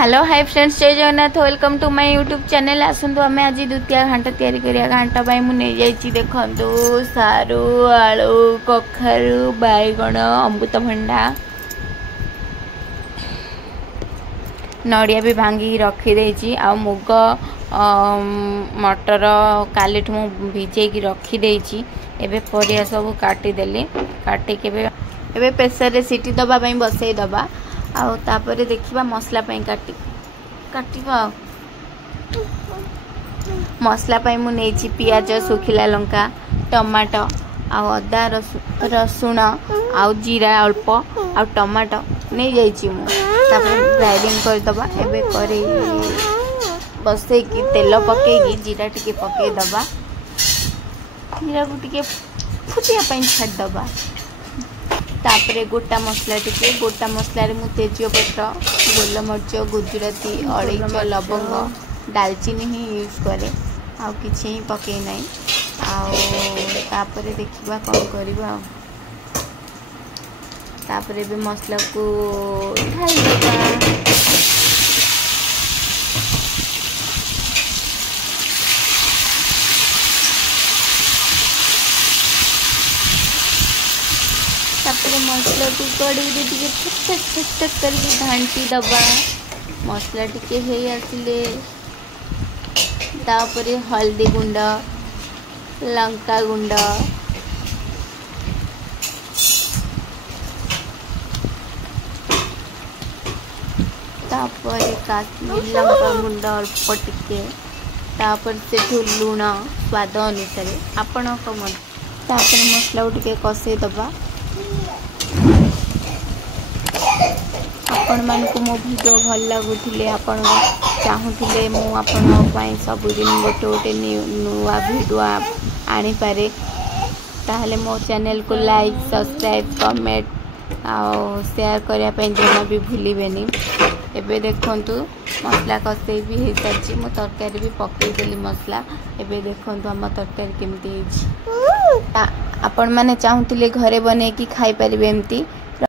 Hello hi friends, Jai Jagannath. Welcome to my YouTube channel. आसतु आम आज द्वितीय घांट तैयारी करिया। घांटा मु नहीं जाइए देखु सारू आलू कखारू बैगण अमृतभंडा नड़िया भी भांगी रखीदे आ मुग मटर काली मु भिजेकी रखीदे। एबे परिया सब काटिदेली काटिक एबे प्रेसर रे सीटी दबा बसई दबा आउ तापरे देखिबा मसला पई काटिबा। मसला पई मु नेछि पियाज सुखिला लंका टमाटो आ अदा रसुण आ जीरा अल्प आ टमाटो नहीं जाइछि मु तापरे ग्राइंडिंग कर दबा। एबे करे बसई की तेल पकेगी जीरा टिके पके दबा। जीरा को टिके फुटिया पई छाड़ दबा। तापरे गोटा मसला टिके गोटा मसला रे मु तेजपत्र गोलमरिच गुजराती अलैच लवंग दालचीनी ही यूज करे आ किछि ही पके नहीं। तापरे देखिबा कौन करबा। तापरे भी मसला को ढाल देबा। तापरे मसला को कड़ी टिके फटक करके घांटी दबा। मसला टिके हे आसिले तापरे हल्दी गुंड लंका गुंड तापरे काश्मीर लंका गुंड अल्प टिके तापर से लुण स्वाद अनुसार आपण को मन। तापरे मसला को टिके कसे दबा। आपण मान को मो वीडियो भल लगुले आपण चाहूले मु आपण सबुदिन गोटे गोटे नुआ वीडियो आनी पारे ताहले मो चैनल को लाइक सब्सक्राइब कमेंट आउ शेयर करिया पे जमा भी भूलिबेनी। एबे देखंतु मसला कसे भी हे साची मो तरकारी भी पकई देली मसला। एबे देखंतु हम तरकारी केमती हे आपण माने चाहूले घरे बने की खाई परिबे एमती